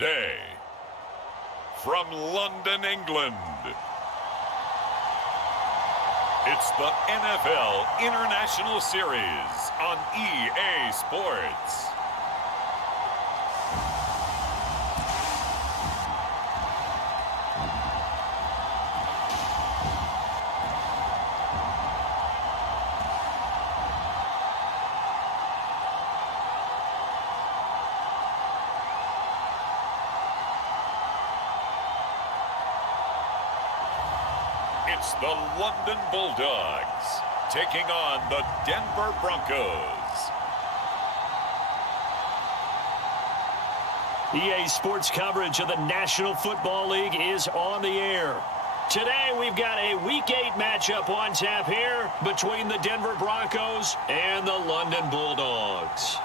Today, from London, England, it's the NFL International Series on EA Sports. It's the London Bulldogs taking on the Denver Broncos. EA Sports coverage of the National Football League is on the air. Today we've got a Week 8 matchup on tap here between the Denver Broncos and the London Bulldogs.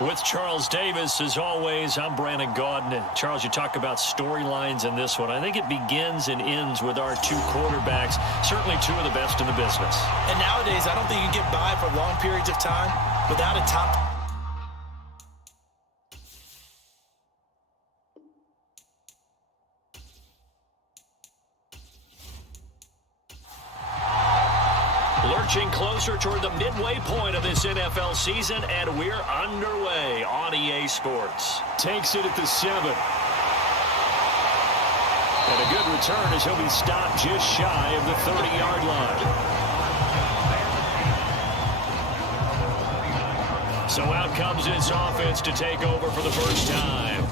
With Charles Davis, as always, I'm Brandon Gaudin. And Charles, you talk about storylines in this one. I think it begins and ends with our two quarterbacks, certainly two of the best in the business. And nowadays, I don't think you can get by for long periods of time without a top. Lurching closer toward the midway point of this NFL season, and we're underway on EA Sports. Takes it at the 7. And a good return as he'll be stopped just shy of the 30-yard line. So out comes this offense to take over for the first time.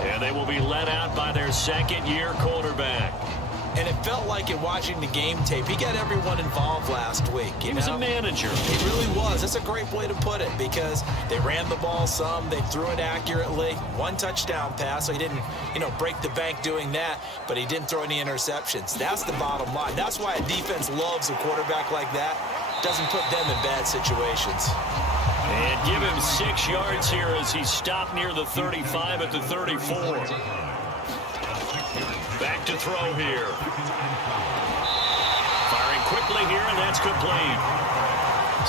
And they will be led out by their second-year quarterback. And it felt like it watching the game tape. He got everyone involved last week. He was a manager. He really was. That's a great way to put it because they ran the ball some. They threw it accurately. One touchdown pass, so he didn't, break the bank doing that, but he didn't throw any interceptions. That's the bottom line. That's why a defense loves a quarterback like that. Doesn't put them in bad situations. And give him 6 yards here as he's stopped near the 35 at the 34. Back to throw here. Firing quickly here, and that's complete.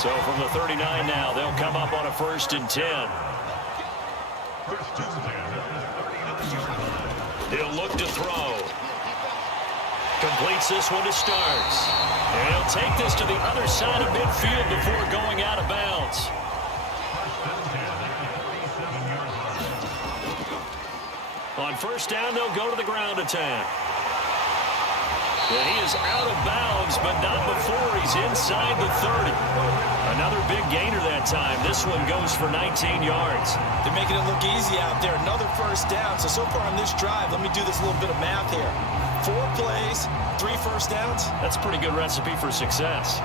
So from the 39 now, they'll come up on a 1st and 10. He'll look to throw. Completes this one to starts. And he'll take this to the other side of midfield before going out of bounds. On 1st down, they'll go to the ground attack. And he is out of bounds, but not before he's inside the 30. Another big gainer that time. This one goes for 19 yards. They're making it look easy out there. Another 1st down. So far on this drive, let me do this little bit of math here. 4 plays, 3 1st downs. That's a pretty good recipe for success.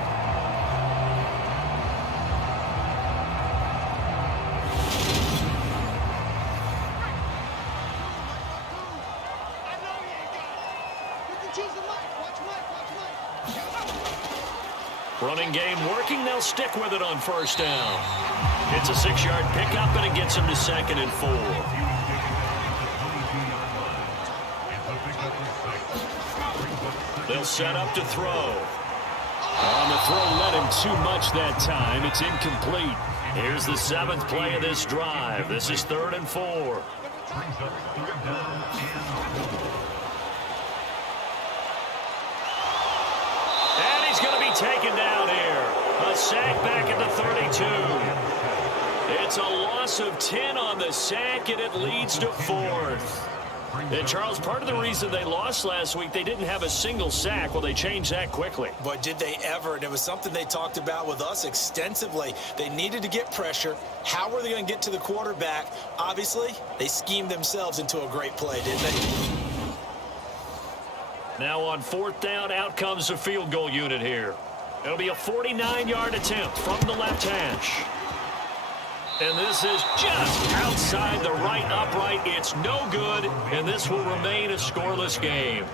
Running game working. They'll stick with it on 1st down. It's a 6-yard pickup, and it gets him to 2nd and 4. They'll set up to throw. On the throw, led him too much that time. It's incomplete. Here's the 7th play of this drive. This is 3rd and 4. He's going to be taken down here. A sack back at the 32. It's a loss of 10 on the sack, and it leads to 4th. And, Charles, part of the reason they lost last week, they didn't have a single sack. Well, they changed that quickly. But did they ever? And it was something they talked about with us extensively. They needed to get pressure. How were they going to get to the quarterback? Obviously, they schemed themselves into a great play, didn't they? Now on 4th down, out comes the field goal unit here. It'll be a 49-yard attempt from the left hash. And this is just outside the right upright. It's no good, and this will remain a scoreless game.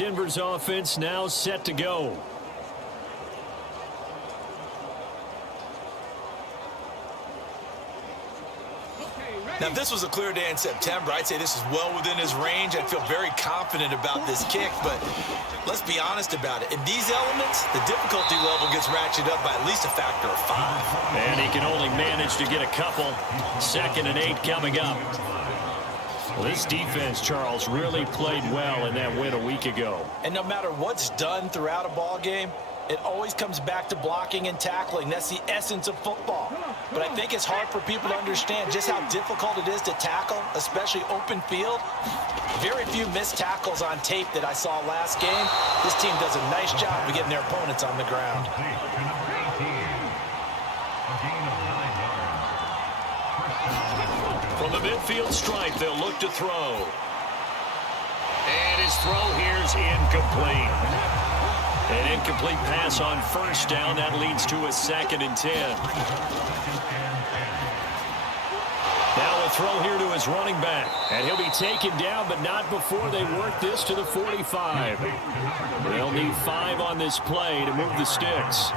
Denver's offense now set to go. Now, if this was a clear day in September, I'd say this is well within his range. I'd feel very confident about this kick, but let's be honest about it. In these elements, the difficulty level gets ratcheted up by at least a factor of 5. And he can only manage to get a couple. 2nd and 8 coming up. Well, this defense, Charles, really played well in that win a week ago. And no matter what's done throughout a ball game, it always comes back to blocking and tackling. That's the essence of football. But I think it's hard for people to understand just how difficult it is to tackle, especially open field. Very few missed tackles on tape that I saw last game. This team does a nice job of getting their opponents on the ground. From the midfield stripe, they'll look to throw. And his throw here's incomplete. An incomplete pass on 1st down. That leads to a 2nd and 10. Now a throw here to his running back. And he'll be taken down, but not before they work this to the 45. They'll need 5 on this play to move the sticks.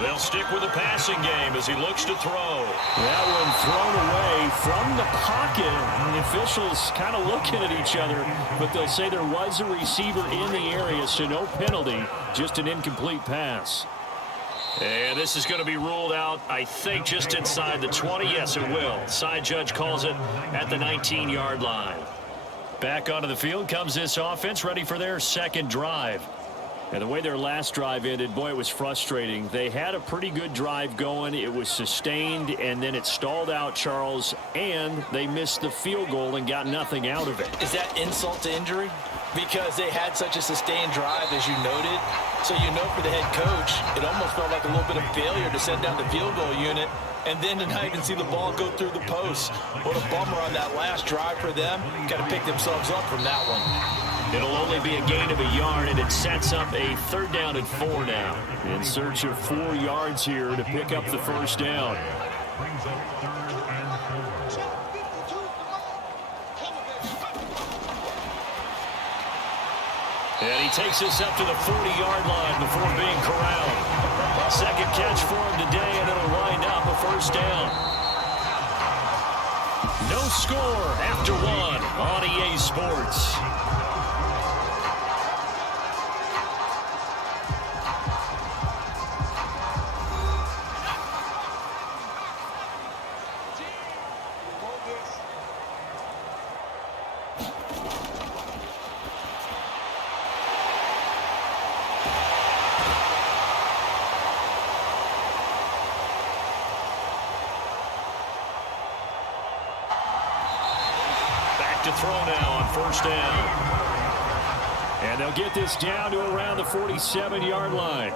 They'll stick with the passing game as he looks to throw. That one thrown away from the pocket. And the officials kind of looking at each other, but they'll say there was a receiver in the area, so no penalty, just an incomplete pass. And this is going to be ruled out, I think, just inside the 20. Yes, it will. Side judge calls it at the 19-yard line. Back onto the field comes this offense, ready for their 2nd drive. And the way their last drive ended, boy, it was frustrating. They had a pretty good drive going. It was sustained, and then it stalled out, Charles, and they missed the field goal and got nothing out of it. Is that insult to injury? Because they had such a sustained drive, as you noted. So you know for the head coach, it almost felt like a little bit of failure to send down the field goal unit and then to not even see the ball go through the post. What a bummer on that last drive for them. Got to pick themselves up from that one. It'll only be a gain of a yard, and it sets up a 3rd down and 4 now. In search of 4 yards here to pick up the 1st down. And he takes us up to the 40-yard line before being corralled. 2nd catch for him today, and it'll wind up a 1st down. No score after 1 on EA Sports. To throw now on 1st down. And they'll get this down to around the 47-yard line.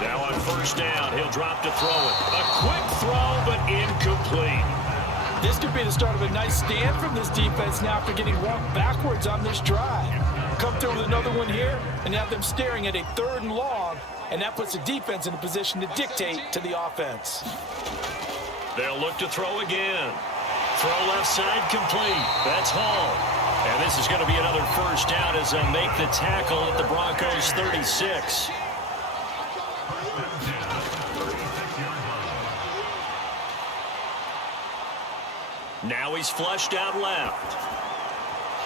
Now on 1st down, he'll drop to throw it. A quick throw, but incomplete. This could be the start of a nice stand from this defense now after getting walked backwards on this drive. Come through with another one here and have them staring at a 3rd and long, and that puts the defense in a position to dictate to the offense. They'll look to throw again. Throw left side complete. That's Hall. And this is going to be another 1st down as they'll make the tackle at the Broncos' 36. Now he's flushed out left.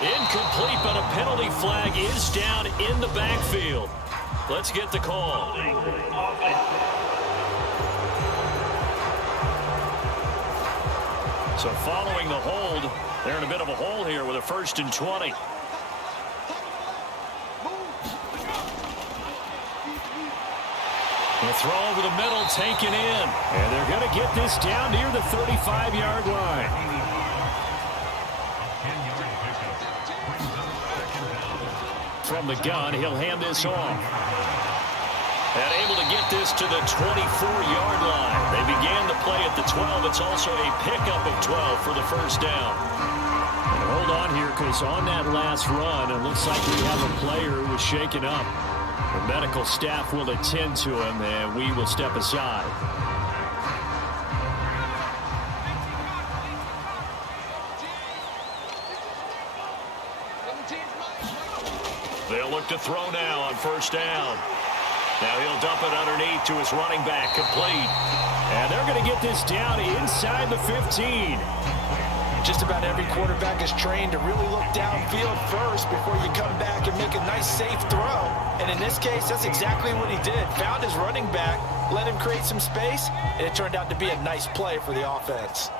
Incomplete, but a penalty flag is down in the backfield. Let's get the call. So following the hold, they're in a bit of a hole here with a 1st and 20. The throw over the middle taken in. And they're going to get this down near the 35-yard line. From the gun, he'll hand this off. And able to get this to the 24-yard line. They began the play at the 12. It's also a pickup of 12 for the 1st down. And hold on here, because on that last run, it looks like we have a player who was shaken up. The medical staff will attend to him, and we will step aside. look to throw now on first down. Now he'll dump it underneath to his running back, complete. And they're going to get this down inside the 15. Just about every quarterback is trained to really look downfield first before you come back and make a nice, safe throw. And in this case, that's exactly what he did. Found his running back, let him create some space, and it turned out to be a nice play for the offense.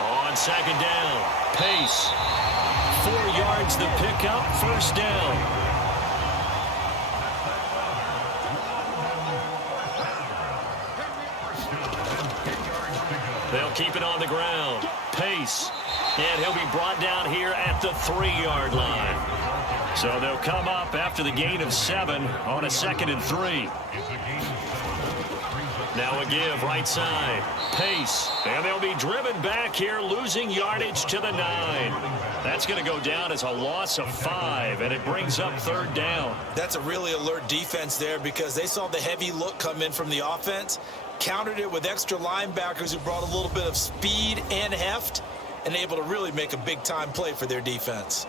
On second down, Pace. 4 yards the pickup, first down. They'll keep it on the ground. Pace. And he'll be brought down here at the 3-yard line. So they'll come up after the gain of 7 on a 2nd and 3. Now a give right side. Pace. And they'll be driven back here, losing yardage to the 9. That's going to go down as a loss of 5, and it brings up 3rd down. That's a really alert defense there because they saw the heavy look come in from the offense, countered it with extra linebackers who brought a little bit of speed and heft, and able to really make a big-time play for their defense.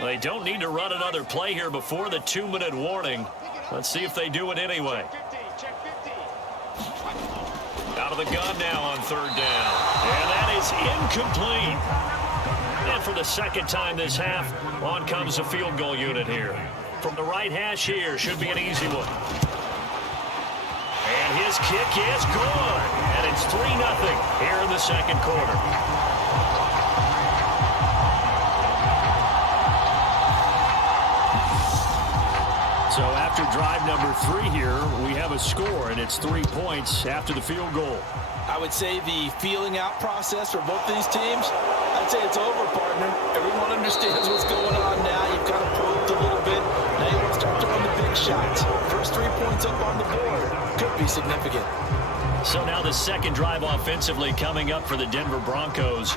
They don't need to run another play here before the 2-minute warning. Let's see if they do it anyway. Out of the gun now on 3rd down. And that is incomplete. And for the 2nd time this half, on comes the field goal unit here. From the right hash here, should be an easy one. And his kick is good. And it's 3-0 here in the 2nd quarter. So after drive number 3 here, we have a score, and it's 3 points after the field goal. I would say the feeling out process for both these teams, I'd say it's over, partner. Everyone understands what's going on now. You've kind of probed a little bit. Now you want to start throwing the big shots. First 3 points up on the board could be significant. So now the 2nd drive offensively coming up for the Denver Broncos.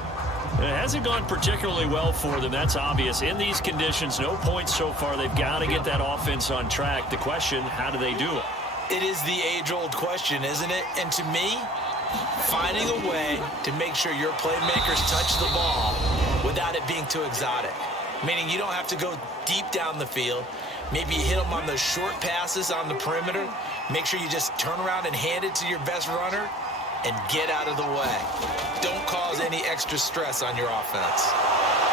It hasn't gone particularly well for them, that's obvious. In these conditions, no points so far. They've got to get that offense on track. The question, how do they do it? It is the age-old question, isn't it? And to me, finding a way to make sure your playmakers touch the ball without it being too exotic. Meaning you don't have to go deep down the field. Maybe you hit them on those short passes on the perimeter. Make sure you just turn around and hand it to your best runner and get out of the way. Don't cause any extra stress on your offense.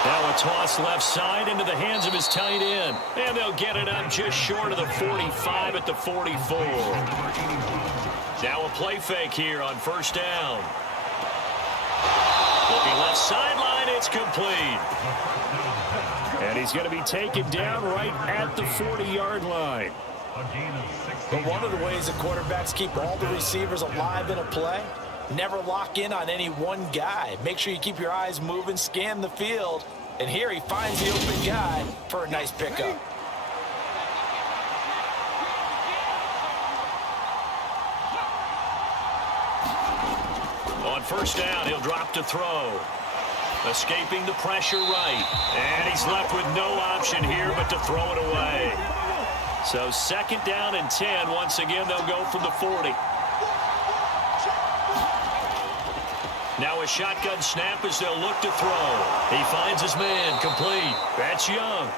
Now a toss left side into the hands of his tight end. And they'll get it up just short of the 45 at the 44. Now a play fake here on first down. Looking left sideline, it's complete. And he's going to be taken down right at the 40-yard line. But one of the ways that quarterbacks keep all the receivers alive in a play, never lock in on any one guy. Make sure you keep your eyes moving, scan the field, and here he finds the open guy for a nice pickup. On first down, he'll drop to throw. Escaping the pressure right. And he's left with no option here but to throw it away. So 2nd down and 10. Once again, they'll go from the 40. Now a shotgun snap as they'll look to throw. He finds his man, complete. That's Young.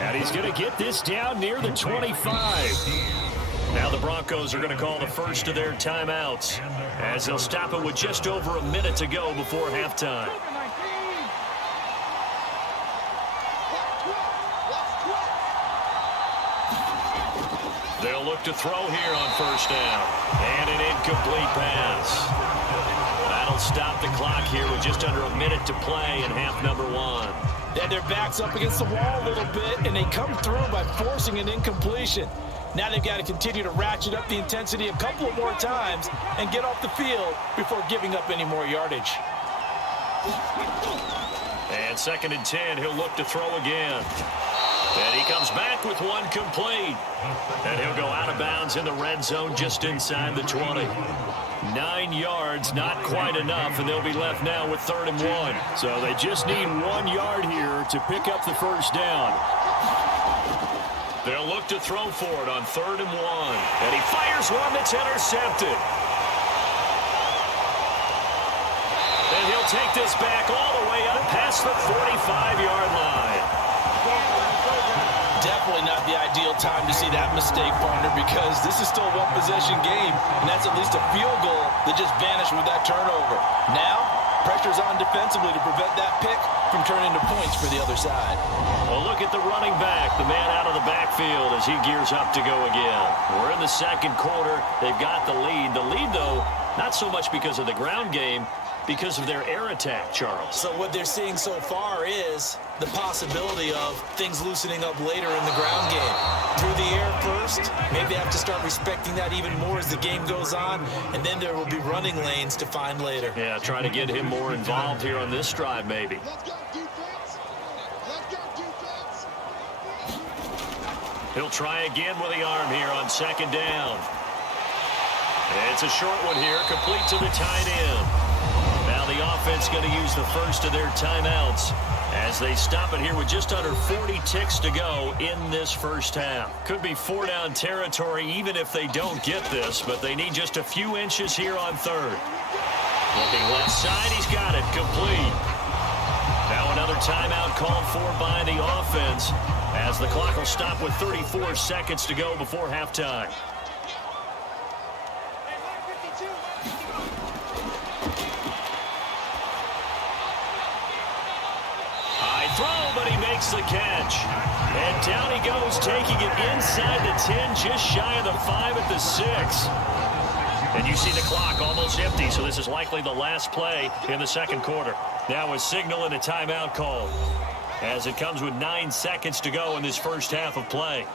And he's going to get this down near the 25. Now the Broncos are going to call the first of their timeouts as they'll stop it with just over a minute to go before halftime. They'll look to throw here on first down. And an incomplete pass. That'll stop the clock here with just under a minute to play in half number 1. Then their back's up against the wall a little bit, and they come through by forcing an incompletion. Now they've got to continue to ratchet up the intensity a couple of more times and get off the field before giving up any more yardage. And 2nd and 10, he'll look to throw again. And he comes back with one complete. And he'll go out of bounds in the red zone just inside the 20. 9 yards, not quite enough, and they'll be left now with 3rd and 1. So they just need 1 yard here to pick up the first down. They'll look to throw for it on 3rd and 1. And he fires one that's intercepted. And he'll take this back all the way up past the 45-yard line. Definitely not the ideal time to see that mistake, partner, because this is still a one-possession game, and that's at least a field goal that just vanished with that turnover. Now, pressure's on defensively to prevent that pick from turning to points for the other side. Well, look at the running back, the man out of the backfield as he gears up to go again. We're in the second quarter. They've got the lead. The lead, though, not so much because of the ground game, because of their air attack, Charles. So what they're seeing so far is the possibility of things loosening up later in the ground game. Through the air first, maybe they have to start respecting that even more as the game goes on, and then there will be running lanes to find later. Yeah, try to get him more involved here on this drive, maybe. Let's go, defense. Let's go, defense. He'll try again with the arm here on 2nd down. It's a short one here, complete to the tight end. Now the offense going to use the first of their timeouts as they stop it here with just under 40 ticks to go in this first half. Could be 4-down territory even if they don't get this, but they need just a few inches here on 3rd. Looking left side, he's got it, complete. Now another timeout called for by the offense as the clock will stop with 34 seconds to go before halftime. But he makes the catch. And down he goes, taking it inside the 10, just shy of the 5 at the 6. And you see the clock almost empty, so this is likely the last play in the second quarter. Now a signal and a timeout call as it comes with 9 seconds to go in this first half of play.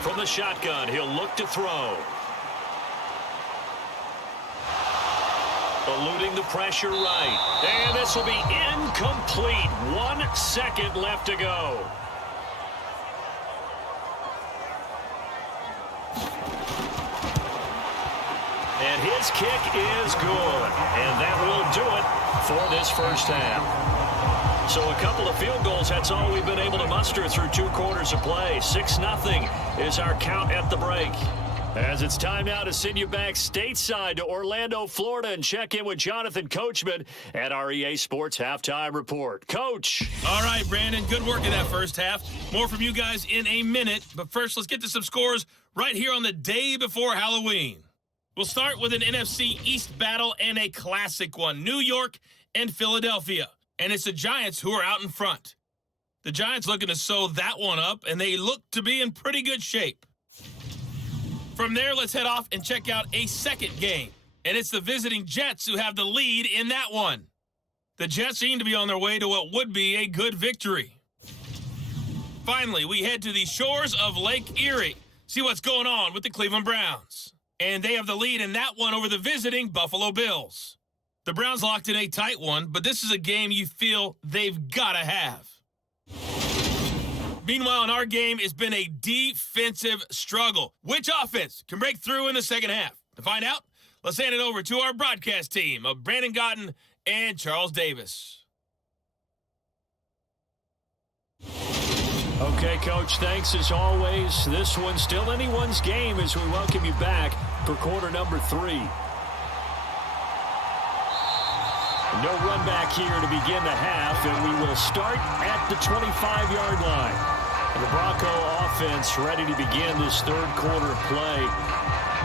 From the shotgun, he'll look to throw. Eluding the pressure right. And this will be incomplete. 1 second left to go. And his kick is good. And that will do it for this first half. So a couple of field goals, that's all we've been able to muster through 2 quarters of play. 6-0 is our count at the break. As it's time now to send you back stateside to Orlando, Florida, and check in with Jonathan Coachman at our EA Sports Halftime Report. Coach. All right, Brandon, good work in that first half. More from you guys in a minute, but first let's get to some scores right here on the day before Halloween. We'll start with an NFC East battle and a classic one, New York and Philadelphia. And it's the Giants who are out in front. The Giants looking to sew that one up, and they look to be in pretty good shape. From there, let's head off and check out a second game. And it's the visiting Jets who have the lead in that one. The Jets seem to be on their way to what would be a good victory. Finally, we head to the shores of Lake Erie. See what's going on with the Cleveland Browns. And they have the lead in that one over the visiting Buffalo Bills. The Browns locked in a tight one, but this is a game you feel they've got to have. Meanwhile, in our game, it's been a defensive struggle. Which offense can break through in the second half? To find out, let's hand it over to our broadcast team of Brandon Gotten and Charles Davis. Okay, Coach, thanks as always. This one's still anyone's game as we welcome you back for quarter number 3. No run back here to begin the half, and we will start at the 25-yard line. The Bronco offense ready to begin this third quarter of play.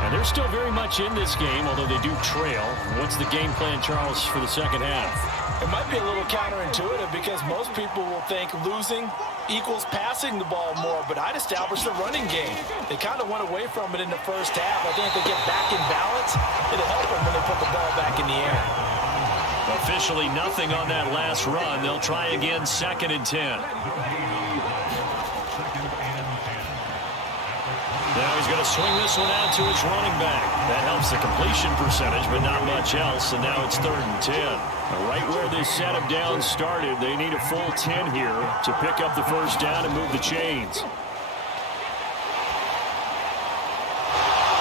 And they're still very much in this game, although they do trail. What's the game plan, Charles, for the second half? It might be a little counterintuitive because most people will think losing equals passing the ball more, but I'd establish the running game. They kind of went away from it in the first half. I think if they get back in balance, it'll help them when they put the ball back in the air. Officially nothing on that last run. They'll try again 2nd and 10. Now he's going to swing this one out to his running back. That helps the completion percentage, but not much else. And now it's 3rd and 10. Right where this setup down started, they need a full 10 here to pick up the first down and move the chains.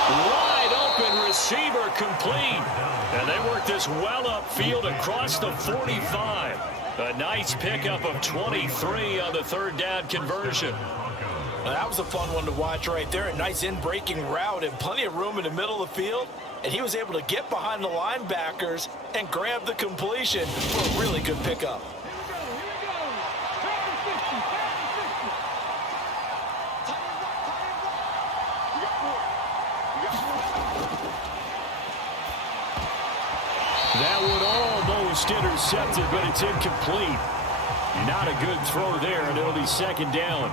Wide open receiver complete. And they work this well upfield across the 45. A nice pickup of 23 on the third down conversion. Now, that was a fun one to watch right there. A nice in-breaking route and plenty of room in the middle of the field. And he was able to get behind the linebackers and grab the completion for a really good pickup. That one almost intercepted, but it's incomplete. Not a good throw there, and it'll be second down.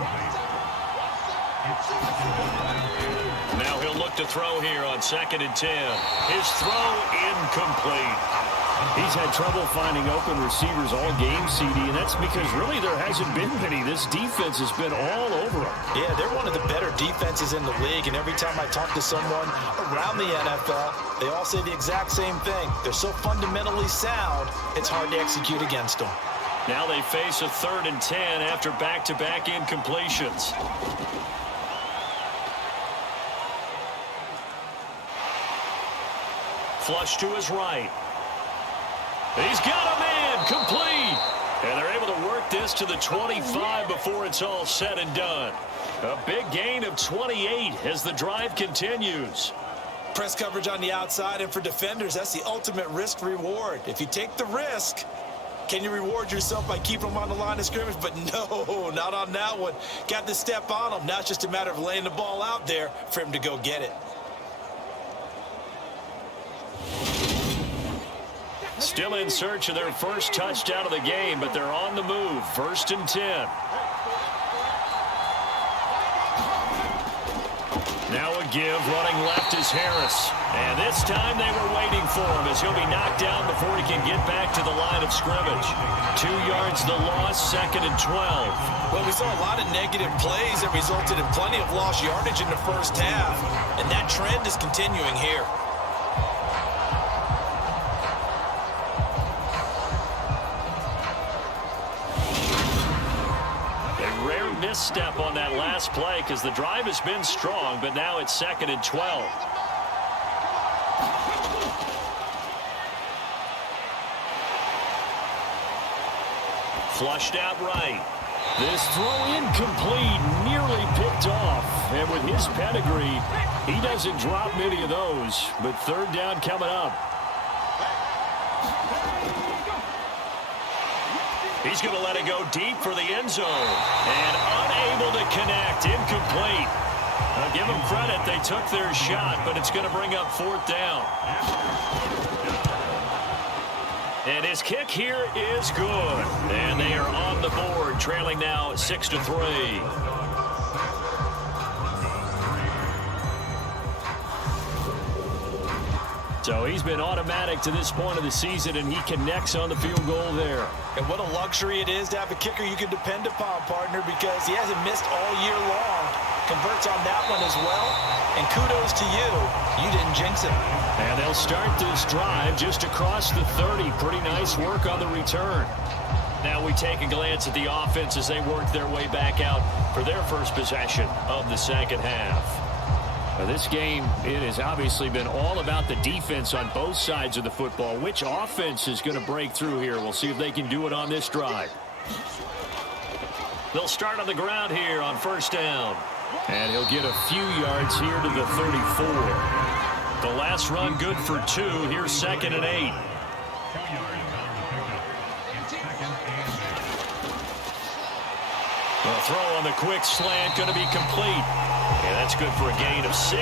Now he'll look to throw here on 2nd and 10. His throw incomplete. He's had trouble finding open receivers all game, CD, and that's because really there hasn't been many. This defense has been all over them. Yeah, they're one of the better defenses in the league, and every time I talk to someone around the NFL, they all say the exact same thing. They're so fundamentally sound, it's hard to execute against them. Now they face a 3rd and 10 after back-to-back incompletions. Flush to his right. He's got a man, complete. And they're able to work this to the 25 before it's all said and done. A big gain of 28 as the drive continues. Press coverage on the outside, and for defenders, that's the ultimate risk-reward. If you take the risk, can you reward yourself by keeping them on the line of scrimmage? But no, not on that one. Got to step on them. Now it's just a matter of laying the ball out there for him to go get it. Still in search of their first touchdown of the game, but they're on the move. 1st and 10. Now a give, running left is Harris. And this time they were waiting for him as he'll be knocked down before he can get back to the line of scrimmage. 2 yards the loss, 2nd and 12. Well, we saw a lot of negative plays that resulted in plenty of lost yardage in the first half, and that trend is continuing here. Misstep on that last play because the drive has been strong, but now it's 2nd and 12. Flushed out right. This throw incomplete, nearly picked off. And with his pedigree, he doesn't drop many of those. But 3rd down coming up. He's going to let it go deep for the end zone. And unable to connect. Incomplete. I'll give them credit. They took their shot, but it's going to bring up 4th down. And his kick here is good. And they are on the board, trailing now 6-3. So he's been automatic to this point of the season, and he connects on the field goal there. And what a luxury it is to have a kicker you can depend upon, partner, because he hasn't missed all year long. Converts on that one as well. And kudos to you. You didn't jinx it. And they'll start this drive just across the 30. Pretty nice work on the return. Now we take a glance at the offense as they work their way back out for their first possession of the second half. Now this game, it has obviously been all about the defense on both sides of the football. Which offense is going to break through here? We'll see if they can do it on this drive. They'll start on the ground here on 1st down. And he'll get a few yards here to the 34. The last run good for 2. Here's 2nd and 8. The throw on the quick slant going to be complete. And that's good for a gain of 6.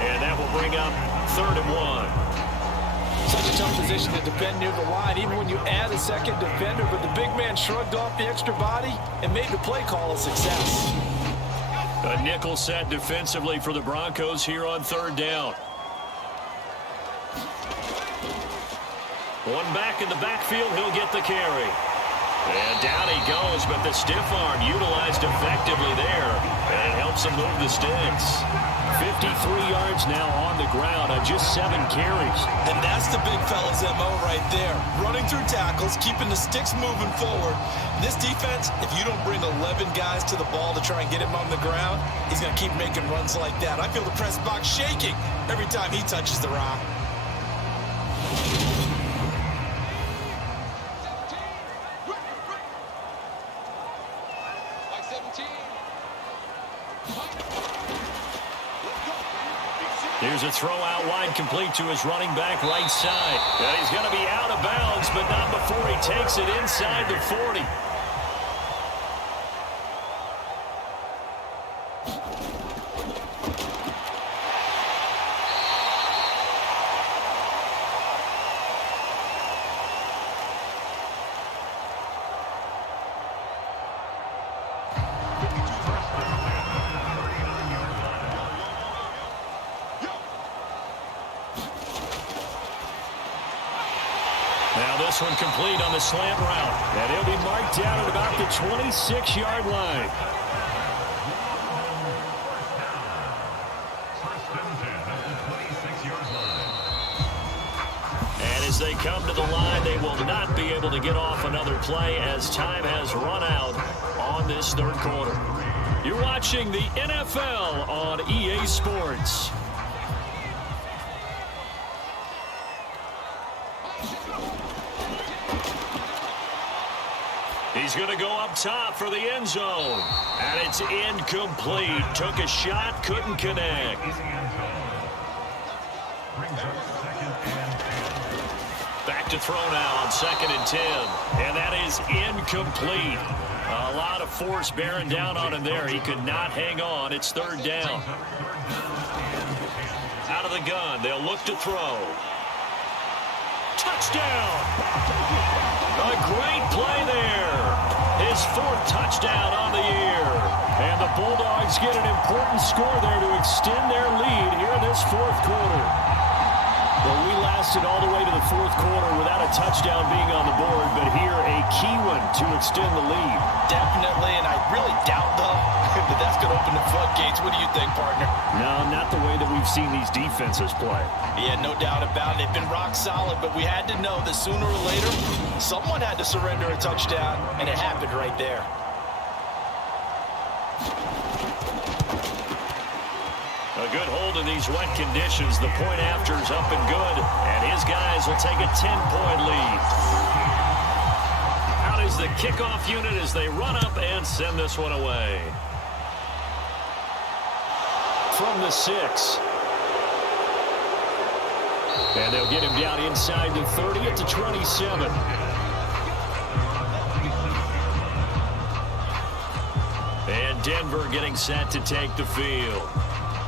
And that will bring up 3rd and 1. Such a tough position to defend near the line, even when you add a second defender. But the big man shrugged off the extra body and made the play call a success. A nickel set defensively for the Broncos here on 3rd down. One back in the backfield, he'll get the carry. And down he goes, but the stiff arm utilized effectively there. And it helps him move the sticks. 53 yards now on the ground on just 7 carries. And that's the big fella's MO right there. Running through tackles, keeping the sticks moving forward. This defense, if you don't bring 11 guys to the ball to try and get him on the ground, he's going to keep making runs like that. I feel the press box shaking every time he touches the rock. Here's a throw out wide, complete to his running back right side. And he's going to be out of bounds, but not before he takes it inside the 40. Now this one complete on the slant route. And he'll be marked down at about the 26-yard line. And as they come to the line, they will not be able to get off another play as time has run out on this third quarter. You're watching the NFL on EA Sports. He's going to go up top for the end zone. And it's incomplete. Took a shot, couldn't connect. Back to throw now on 2nd and 10. And that is incomplete. A lot of force bearing down on him there. He could not hang on. It's 3rd down. Out of the gun. They'll look to throw. Touchdown! A great play there. His 4th touchdown on the year. And the Bulldogs get an important score there to extend their lead here in this 4th quarter. Well, we lasted all the way to the 4th quarter without a touchdown being on the board, but here a key one to extend the lead. Definitely, and I really doubt, though, that that's going to open the floodgates. What do you think, partner? No, not the way that we've seen these defenses play. Yeah, no doubt about it. They've been rock solid, but we had to know that sooner or later, someone had to surrender a touchdown, and it happened right there. A good hold in these wet conditions. The point after is up and good, and his guys will take a 10-point lead. Out is the kickoff unit as they run up and send this one away. From the 6. And they'll get him down inside the 30 at the 27. And Denver getting set to take the field.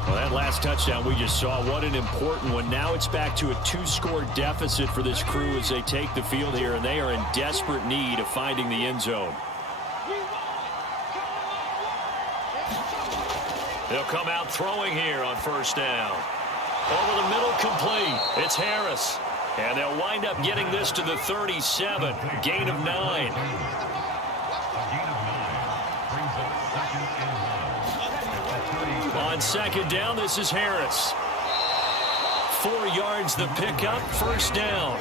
Well, that last touchdown we just saw, what an important one. Now it's back to a 2-score deficit for this crew as they take the field here, and they are in desperate need of finding the end zone. They'll come out throwing here on 1st down. Over the middle, complete. It's Harris. And they'll wind up getting this to the 37. Gain of 9. On 2nd down, this is Harris. 4 yards the pickup, 1st down.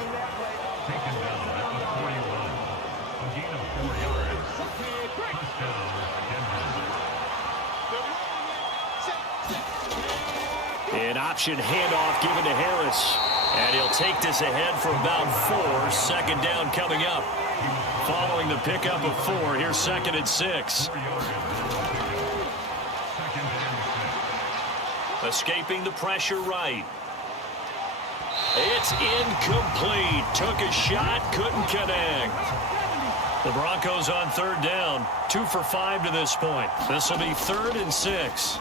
An option handoff given to Harris. And he'll take this ahead for about 4. 2nd down coming up. Following the pickup of 4, here's 2nd and 6. Escaping the pressure right. It's incomplete. Took a shot, couldn't connect. The Broncos on 3rd down. 2 for 5 to this point. This will be 3rd and 6.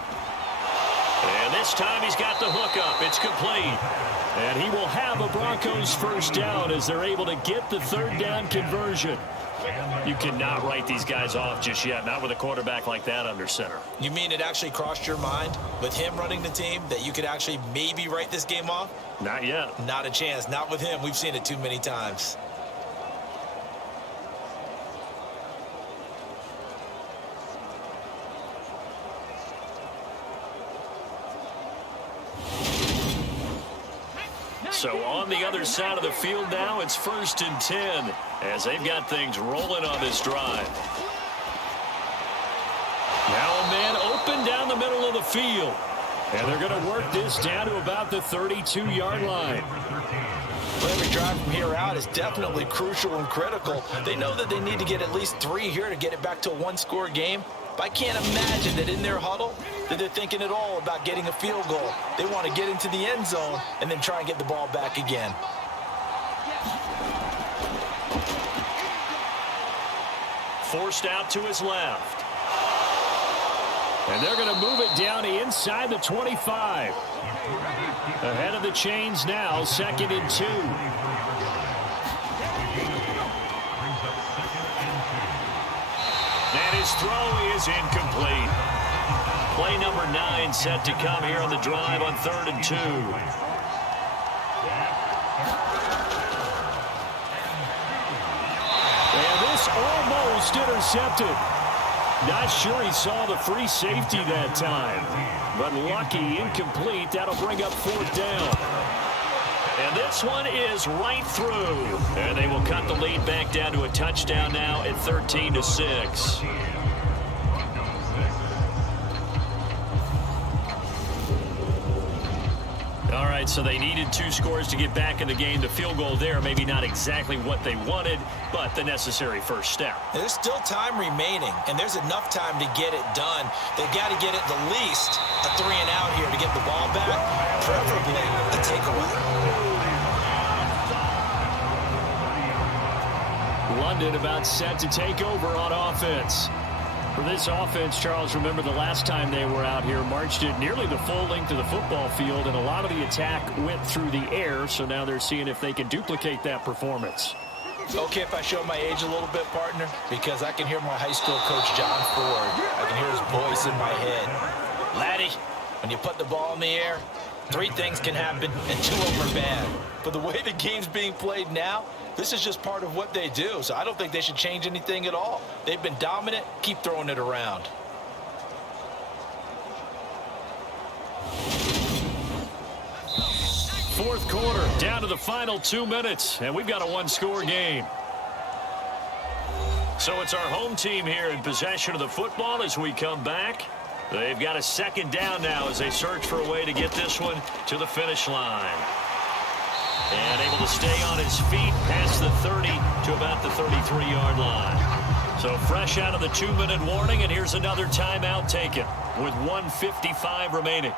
And this time he's got the hook up. It's complete. And he will have a Broncos 1st down as they're able to get the 3rd down conversion. You cannot write these guys off just yet, not with a quarterback like that under center. You mean it actually crossed your mind with him running the team that you could actually maybe write this game off? Not yet. Not a chance. Not with him. We've seen it too many times. So on the other side of the field now, it's 1st and 10 as they've got things rolling on this drive. Now a man open down the middle of the field. And they're going to work this down to about the 32-yard line. Well, every drive from here out is definitely crucial and critical. They know that they need to get at least 3 here to get it back to a 1-score game. But I can't imagine that in their huddle that they're thinking at all about getting a field goal. They want to get into the end zone and then try and get the ball back again. Forced out to his left. And they're going to move it down inside the 25. Ahead of the chains now, 2nd and 2. And his throw is incomplete. Play number 9 set to come here on the drive on 3rd and 2. And this almost intercepted. Not sure he saw the free safety that time. But lucky, incomplete. That'll bring up 4th down. And this one is right through. And they will cut the lead back down to a touchdown now at 13-6. All right, so they needed 2 scores to get back in the game. The field goal there, maybe not exactly what they wanted, but the necessary first step. There's still time remaining, and there's enough time to get it done. They've got to get it the least a 3 and out here to get the ball back, preferably a takeaway. London about set to take over on offense. For this offense, Charles, remember the last time they were out here, marched it nearly the full length of the football field, and a lot of the attack went through the air, so now they're seeing if they can duplicate that performance. Okay, if I show my age a little bit, partner, because I can hear my high school coach, John Ford. I can hear his voice in my head. Laddie, when you put the ball in the air, 3 things can happen, and 2 of them are bad. But the way the game's being played now, this is just part of what they do, so I don't think they should change anything at all. They've been dominant. Keep throwing it around. Fourth quarter, down to the final 2 minutes, and we've got a 1-score game. So it's our home team here in possession of the football as we come back. They've got a 2nd down now as they search for a way to get this one to the finish line. And able to stay on his feet past the 30 to about the 33-yard line. So fresh out of the 2-minute warning, and here's another timeout taken with 1:55 remaining.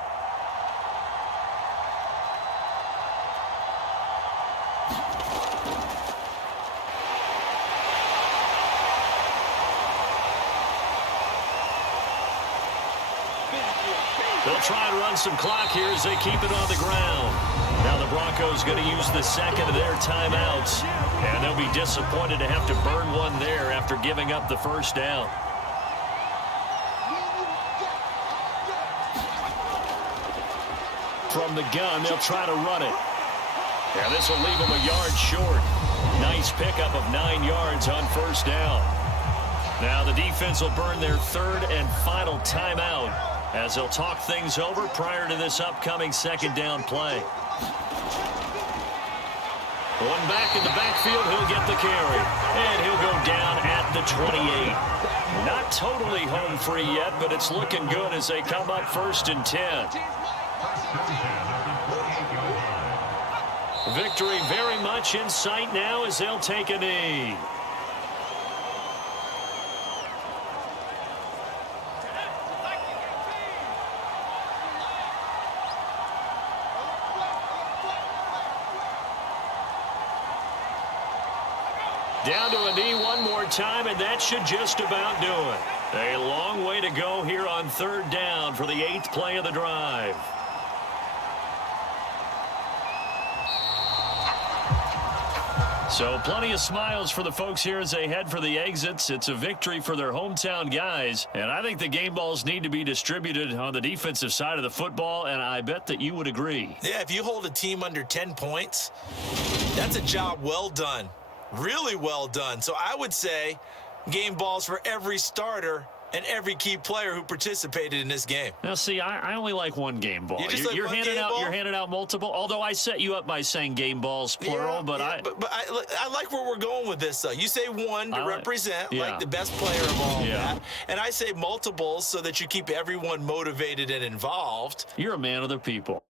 They'll try and run some clock here as they keep it on the ground. Now the Broncos going to use the 2nd of their timeouts, and they'll be disappointed to have to burn one there after giving up the 1st down. From the gun, they'll try to run it. And this will leave them a yard short. Nice pickup of 9 yards on 1st down. Now the defense will burn their 3rd and final timeout as they'll talk things over prior to this upcoming 2nd down play. One back in the backfield, he'll get the carry. And he'll go down at the 28. Not totally home free yet, but it's looking good as they come up 1st and 10. Victory very much in sight now as they'll take a knee. Down to a knee one more time, and that should just about do it. A long way to go here on 3rd down for the 8th play of the drive. So plenty of smiles for the folks here as they head for the exits. It's a victory for their hometown guys, and I think the game balls need to be distributed on the defensive side of the football, and I bet that you would agree. Yeah, if you hold a team under 10 points, that's a job well done. Really well done. So I would say game balls for every starter and every key player who participated in this game. Now, see, I only like one game ball. You're handing out multiple. Although I set you up by saying game balls plural, but I like where we're going with this. Though you say one to represent like the best player of all that, and I say multiples so that you keep everyone motivated and involved. You're a man of the people.